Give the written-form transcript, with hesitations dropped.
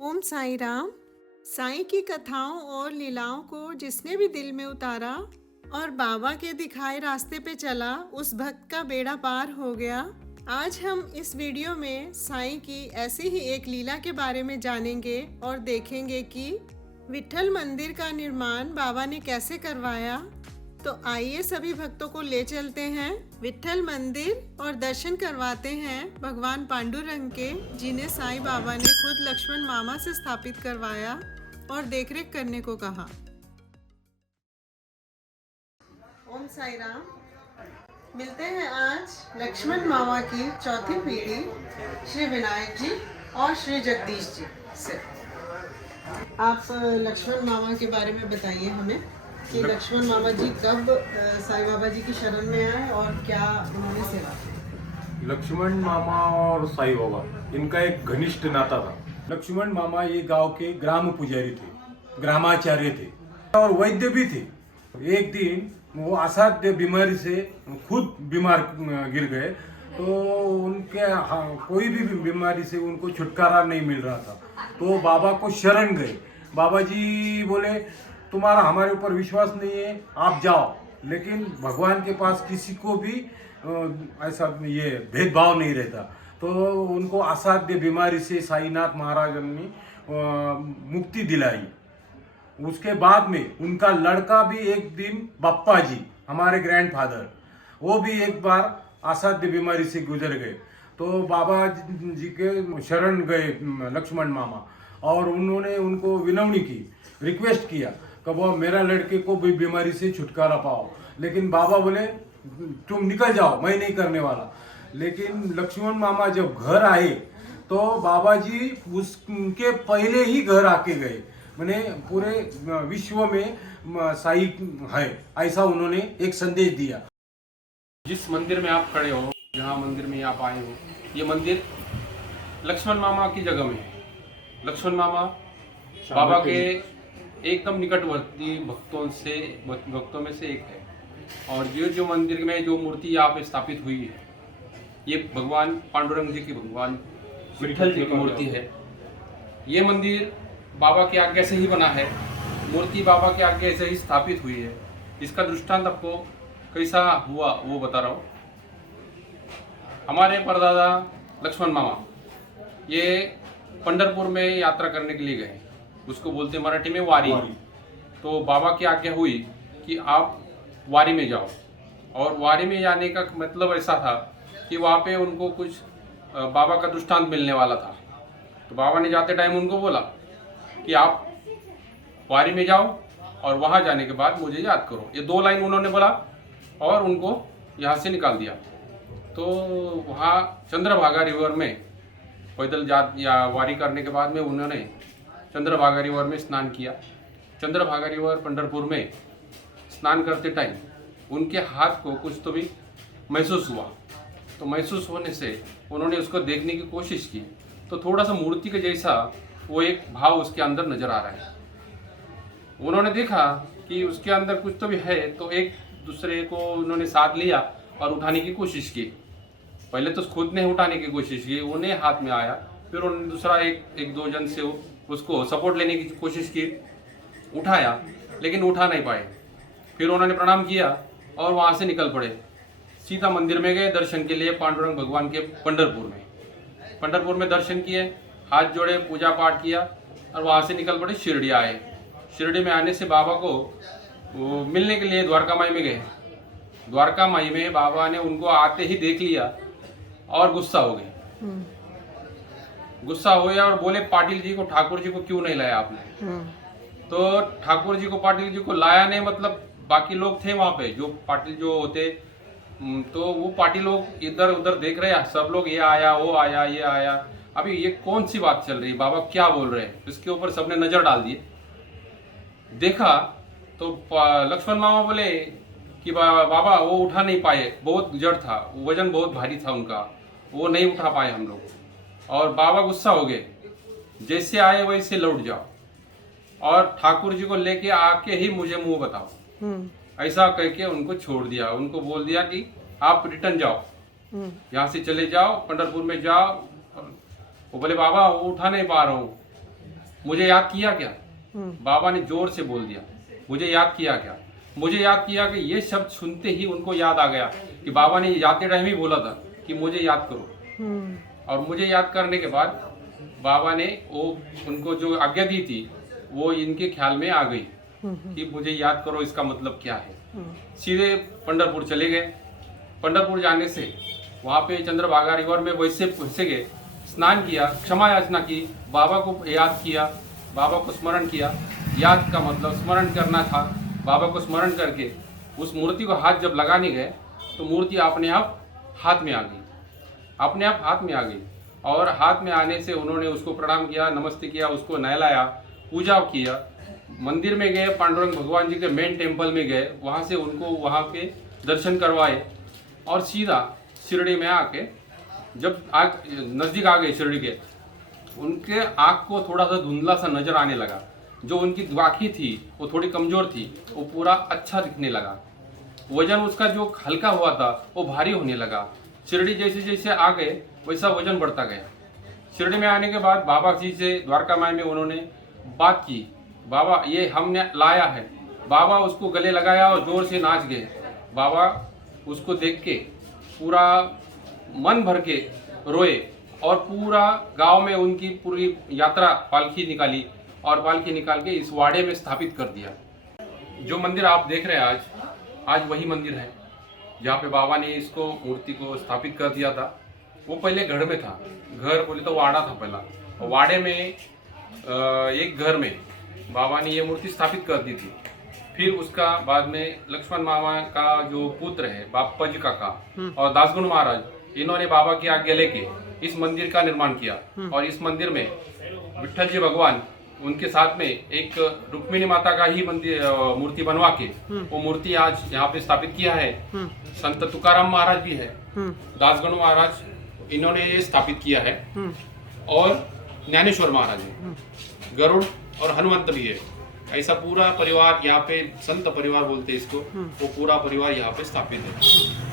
ओम साई राम। साईं की कथाओं और लीलाओं को जिसने भी दिल में उतारा और बाबा के दिखाए रास्ते पे चला, उस भक्त का बेड़ा पार हो गया। आज हम इस वीडियो में साईं की ऐसी ही एक लीला के बारे में जानेंगे और देखेंगे कि विट्ठल मंदिर का निर्माण बाबा ने कैसे करवाया। तो आइए सभी भक्तों को ले चलते हैं विट्ठल मंदिर और दर्शन करवाते हैं भगवान पांडुरंग के, जिन्हें साईं बाबा ने खुद लक्ष्मण मामा से स्थापित करवाया और देखरेख करने को कहा। ओम साई राम। मिलते हैं आज लक्ष्मण मामा की चौथी पीढ़ी श्री विनायक जी और श्री जगदीश जी से। आप लक्ष्मण मामा के बारे में बताइए हमें कि लक्ष्मण मामा जी कब साईं बाबा जी की शरण में आए और क्या उन्होंने सेवा की। लक्ष्मण मामा और साईं बाबा, इनका एक घनिष्ठ नाता था। लक्ष्मण मामा ये गांव के ग्राम पुजारी थे, ग्रामाचार्य थे और वैद्य भी थे। एक दिन वो असाध्य बीमारी से खुद बीमार गिर गए, तो उनके कोई भी बीमारी से उनको छुटकारा नहीं मिल रहा था, तो बाबा को शरण गए। बाबा जी बोले, तुम्हारा हमारे ऊपर विश्वास नहीं है, आप जाओ, लेकिन भगवान के पास किसी को भी ऐसा ये भेदभाव नहीं रहता। तो उनको असाध्य बीमारी से साईनाथ महाराज ने मुक्ति दिलाई। उसके बाद में उनका लड़का भी एक दिन, बप्पा जी हमारे ग्रैंडफादर, वो भी एक बार असाध्य बीमारी से गुजर गए। तो बाबा जी के शरण गए लक्ष्मण मामा, और उन्होंने उनको विनवनी की, रिक्वेस्ट किया कि वो मेरा लड़के को भी बीमारी से छुटकारा पाओ। लेकिन बाबा बोले, तुम निकल जाओ, मैं नहीं करने वाला। लेकिन लक्ष्मण मामा जब घर आए तो बाबा जी उसके पहले ही घर आके गए, मैंने पूरे विश्व में साई है, ऐसा उन्होंने एक संदेश दिया। जिस मंदिर में आप खड़े हो, जहाँ मंदिर में आप आए हो, ये मंदिर लक्ष्मण मामा की जगह में है। लक्ष्मण मामा बाबा के एकदम निकटवर्ती भक्तों में से एक है। और ये जो मंदिर में जो मूर्ति यहाँ पे स्थापित हुई है, ये भगवान पांडुरंग जी की, भगवान विट्ठल जी की मूर्ति है। ये मंदिर बाबा की आज्ञा से ही बना है, मूर्ति बाबा की आज्ञा से ही स्थापित हुई है। इसका दृष्टांत आपको कैसा हुआ वो बता रहा हूँ। हमारे परदादा लक्ष्मण मामा ये पंढरपुर में यात्रा करने के लिए गए, उसको बोलते मराठी में वारी। तो बाबा की आज्ञा हुई कि आप वारी में जाओ, और वारी में जाने का मतलब ऐसा था कि वहाँ पे उनको कुछ बाबा का दृष्टांत मिलने वाला था। तो बाबा ने जाते टाइम उनको बोला कि आप वारी में जाओ और वहाँ जाने के बाद मुझे याद करो। ये 2 लाइन उन्होंने बोला और उनको यहाँ से निकाल दिया। तो वहाँ चंद्रभागा रिवर में पैदल या वारी करने के बाद में उन्होंने चंद्रभागा रिवर में स्नान किया। चंद्रभागा रिवर पंढरपुर में स्नान करते टाइम उनके हाथ को कुछ तो भी महसूस हुआ। तो महसूस होने से उन्होंने उसको देखने की कोशिश की, तो थोड़ा सा मूर्ति के जैसा वो एक भाव उसके अंदर नजर आ रहा है। उन्होंने देखा कि उसके अंदर कुछ तो भी है, तो एक दूसरे को उन्होंने साथ लिया और उठाने की कोशिश की। पहले तो खुद ने उठाने की कोशिश की, उन्हें हाथ में आया, फिर उन्होंने दूसरा एक दो जन से उसको सपोर्ट लेने की कोशिश की, उठाया, लेकिन उठा नहीं पाए। फिर उन्होंने प्रणाम किया और वहाँ से निकल पड़े, सीधा मंदिर में गए दर्शन के लिए, पांडुरंग भगवान के पंढरपुर में दर्शन किए, हाथ जोड़े, पूजा पाठ किया और वहाँ से निकल पड़े, शिरडी आए। शिरडी में आने से बाबा को वो मिलने के लिए द्वारका माई में गए। द्वारका माई में बाबा ने उनको आते ही देख लिया और गुस्सा हो गए। गुस्सा हो गया और बोले, पाटिल जी को, ठाकुर जी को क्यों नहीं लाया आपने। तो ठाकुर जी को, पाटिल जी को लाया नहीं, मतलब बाकी लोग थे वहां पे जो पाटिल जो होते, तो वो पाटिल लोग इधर उधर देख रहे हैं, सब लोग ये आया वो आया ये आया, अभी ये कौन सी बात चल रही है, बाबा क्या बोल रहे हैं, इसके ऊपर सबने नजर डाल दिए। देखा तो लक्ष्मण मामा बोले कि बाबा वो उठा नहीं पाए, बहुत जड़ था, वजन बहुत भारी था उनका, वो नहीं उठा पाए हम लोग। और बाबा गुस्सा हो गए, जैसे आए वैसे लौट जाओ और ठाकुर जी को लेके आके ही मुझे मुंह बताओ, ऐसा कह के उनको छोड़ दिया। उनको बोल दिया कि आप रिटर्न जाओ, यहाँ से चले जाओ, पंढरपुर में जाओ। वो बोले, बाबा वो उठा नहीं पा रहा हूँ। मुझे याद किया क्या? बाबा ने जोर से बोल दिया, मुझे याद किया क्या? मुझे याद किया कि ये शब्द सुनते ही उनको याद आ गया कि बाबा ने जाते टाइम ही बोला था कि मुझे याद करो। और मुझे याद करने के बाद बाबा ने वो उनको जो आज्ञा दी थी वो इनके ख्याल में आ गई कि मुझे याद करो, इसका मतलब क्या है। सीधे पंढरपुर चले गए। पंढरपुर जाने से वहाँ पे चंद्रभागा रिवर में वैसे घुसे गए, स्नान किया, क्षमा याचना की, बाबा को याद किया, बाबा को स्मरण किया। याद का मतलब स्मरण करना था। बाबा को स्मरण करके उस मूर्ति को हाथ जब लगाने गए तो मूर्ति अपने आप हाथ में आ गई, अपने आप हाथ में आ गई। और हाथ में आने से उन्होंने उसको प्रणाम किया, नमस्ते किया, उसको नहलाया, पूजा किया। मंदिर में गए, पांडुरंग भगवान जी के मेन टेम्पल में गए, वहाँ से उनको वहाँ पे दर्शन करवाए और सीधा शिरडी में आके जब नज़दीक आ गए शिरडी के, उनके आँख को थोड़ा सा धुंधला सा नजर आने लगा। जो उनकी आँखें थी वो थोड़ी कमजोर थी, वो पूरा अच्छा दिखने लगा। वजन उसका जो हल्का हुआ था वो भारी होने लगा। शिरडी जैसे जैसे आ गए वैसा वजन बढ़ता गया। शिरडी में आने के बाद बाबा जी से द्वारका माई में उन्होंने बात की, बाबा ये हमने लाया है। बाबा उसको गले लगाया और जोर से नाच गए। बाबा उसको देख के पूरा मन भर के रोए और पूरा गांव में उनकी पूरी यात्रा पालकी निकाली और पालकी निकाल के इस वाड़े में स्थापित कर दिया। जो मंदिर आप देख रहे हैं आज वही मंदिर है जहाँ पे बाबा ने इसको मूर्ति को स्थापित कर दिया था। वो पहले घर में था, घर बोले तो वाड़ा था पहला। और वाड़े में एक घर में बाबा ने ये मूर्ति स्थापित कर दी थी। फिर उसका बाद में लक्ष्मण मामा का जो पुत्र है बाप्पा जी काका और दासगुण महाराज, इन्होंने बाबा की आज्ञा लेके इस मंदिर का निर्माण किया। और इस मंदिर में विठ्ठल जी भगवान उनके साथ में एक रुक्मिणी माता का ही मंदिर मूर्ति बनवा के वो मूर्ति आज यहाँ पे स्थापित किया है। संत तुकाराम महाराज भी है, दासगण महाराज, इन्होंने ये स्थापित किया है। और ज्ञानेश्वर महाराज है, गरुड़ और हनुमंत भी है। ऐसा पूरा परिवार यहाँ पे, संत परिवार बोलते हैं इसको, वो पूरा परिवार यहाँ पे स्थापित है।